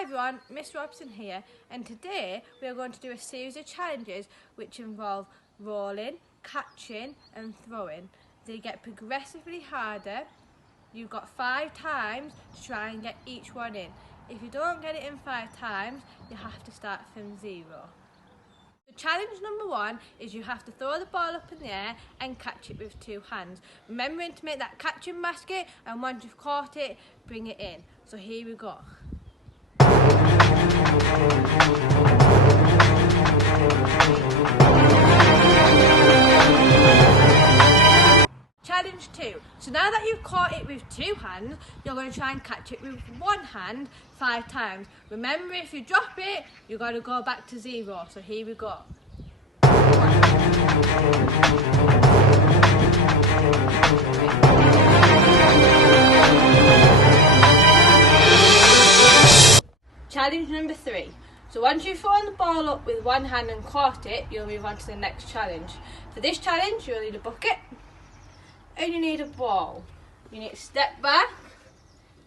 Hi everyone, Miss Robson here, and today we are going to do a series of challenges which involve rolling, catching and throwing. They get progressively harder. You've got 5 times to try and get each one in. If you don't get it in 5 times, you have to start from 0. So challenge number 1 is you have to throw the ball up in the air and catch it with 2 hands. Remembering to make that catching basket, and once you've caught it, bring it in. So here we go. Challenge 2. So now that you've caught it with 2 hands, you're going to try and catch it with 1 hand 5 times. Remember, if you drop it, you've got to go back to 0. So here we go. Challenge number 3. So once you've thrown the ball up with 1 hand and caught it, you'll move on to the next challenge. For this challenge, you'll need a bucket and you need a ball. You need to step back,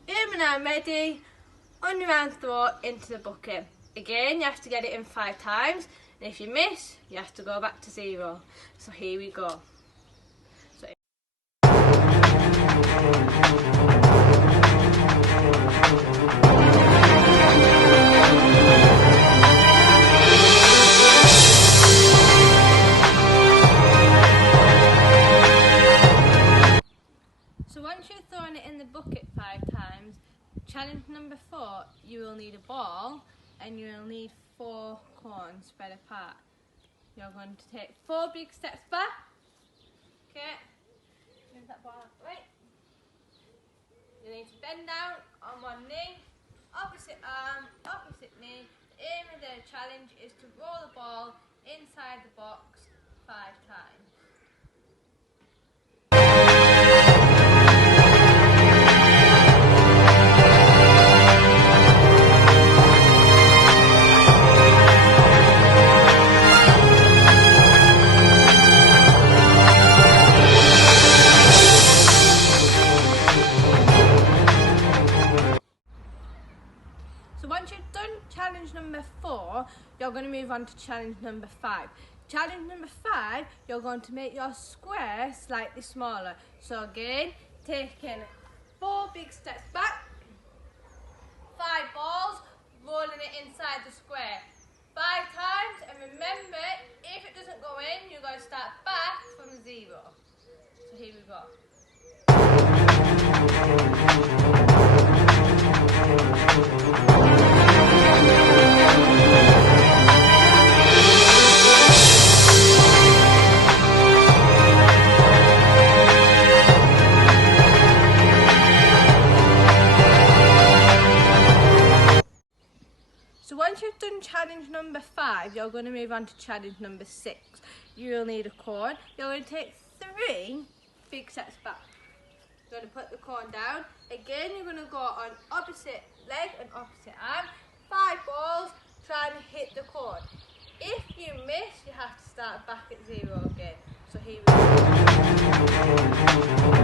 aim and arm ready, on your hand throw into the bucket. Again, you have to get it in 5 times, and if you miss, you have to go back to 0. So here we go. So once you've thrown it in the bucket 5 times, challenge number 4, you will need a ball and you will need 4 cones spread apart. You're going to take 4 big steps back. Okay, move that ball out the way. You need to bend down on one knee, opposite arm, opposite knee. The aim of the challenge is to roll the ball inside the box 5 times. So once you've done challenge number 4, you're going to move on to challenge number 5. Challenge number 5, you're going to make your square slightly smaller. So again, taking 4 big steps back, 5 balls, rolling it inside the square 5 times, and remember, if it doesn't go in, you're going to start back from 0. So here we go. So once you've done challenge number 5, you're going to move on to challenge number 6. You'll need a cone. You're going to take 3 big steps back. You're going to put the cone down. Again, you're going to go on opposite leg and opposite arm. 5 balls, try and hit the cone. If you miss, you have to start back at 0 again. So here we go.